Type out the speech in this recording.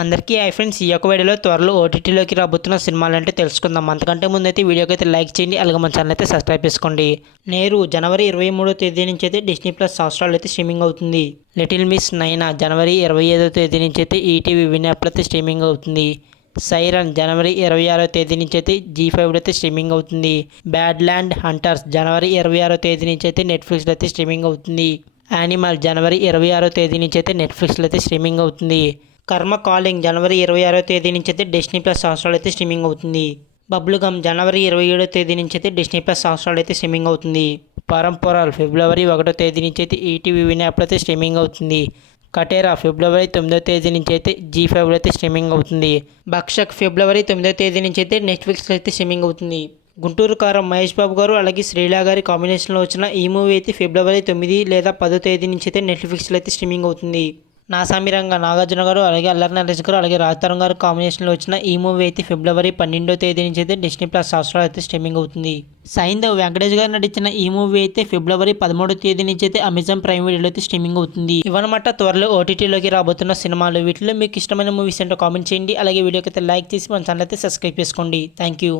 అందరికీ hi friends, ఈ యొక్క వీడియోలో త్వరలో ఓటీటీలోకి రాబోతున్న సినిమాలు అంటే తెలుసుకుందాం. అంతకంటే ముందైతే వీడియోకి అయితే లైక్ చేయండి, అలాగే మన ఛానల్ అయితే సబ్స్క్రైబ్ చేసుకోండి. నేరు జనవరి 23వ తేదీ నుంచి అయితే డిస్నీ ప్లస్ హాట్‌స్టార్లో అయితే స్ట్రీమింగ్ అవుతుంది. లిటిల్ మిస్ నైనా జనవరి 25వ తేదీ నుంచి అయితే ఈటీవీ విన్ యాప్లో అయితే స్ట్రీమింగ్ అవుతుంది. సైరన్ జనవరి 26వ తేదీ నుంచి అయితే జీ5లో అయితే స్ట్రీమింగ్ అవుతుంది. బ్యాడ్ ల్యాండ్ హంటర్స్ జనవరి 26వ తేదీ నుంచి అయితే నెట్ఫ్లిక్స్లో అయితే స్ట్రీమింగ్ అవుతుంది. యానిమల్ జనవరి 26వ తేదీ నుంచి అయితే నెట్ఫ్లిక్స్లో అయితే స్ట్రీమింగ్ అవుతుంది. కర్మ కాలింగ్ జనవరి 26వ తేదీ నుంచి అయితే డిస్నీ ప్లస్ హాట్‌స్టార్లో అయితే స్ట్రీమింగ్ అవుతుంది. బబుల్ గమ్ జనవరి 27వ తేదీ నుంచి అయితే డిస్నీ ప్లస్ హాట్‌స్టార్లో అయితే స్ట్రీమింగ్ అవుతుంది. పరంపరాల్ ఫిబ్రవరి 1వ తేదీ నుంచి అయితే ఈటీవీ విన్ యాప్లో అయితే స్ట్రీమింగ్ అవుతుంది. కటేరా ఫిబ్రవరి 9వ తేదీ నుంచి అయితే జీ5లో అయితే స్ట్రీమింగ్ అవుతుంది. భక్షక్ ఫిబ్రవరి 9వ తేదీ నుంచి అయితే నెట్ఫ్లిక్స్లో అయితే స్ట్రీమింగ్ అవుతుంది. గుంటూరు కారం మహేష్ బాబు గారు అలాగే శ్రీలా గారి కాంబినేషన్లో వచ్చిన ఈ మూవీ అయితే ఫిబ్రవరి 9 లేదా 10వ తేదీ నుంచి అయితే నెట్ఫ్లిక్స్లో అయితే స్ట్రీమింగ్ అవుతుంది. నాసామిరంగా నాగార్జున గారు అలాగే అల్లరి నరేష్ గారు అలాగే రాజతరం గారు కాంబినేషన్లో వచ్చిన ఈ మూవీ అయితే ఫిబ్రవరి 12వ తేదీ నుంచి అయితే డిస్నీ ప్లస్ హాట్‌స్టార్లో అయితే స్ట్రీమింగ్ అవుతుంది. సైంధవ్ వెంకటేష్ గారు నటించిన ఈ మూవీ అయితే ఫిబ్రవరి 13వ తేదీ నుంచి అయితే అమెజాన్ ప్రైమ్ వీడియోలో అయితే స్ట్రీమింగ్ అవుతుంది. ఇవన్నమాట త్వరలో ఓటీటీలోకి రాబోతున్న సినిమాలు. వీటిలో మీకు ఇష్టమైన మూవీస్ ఏంటో కామెంట్ చేయండి, అలాగే వీడియోకి అయితే లైక్ చేసి మన ఛానల్ అయితే సబ్స్క్రైబ్ చేసుకోండి. Thank you.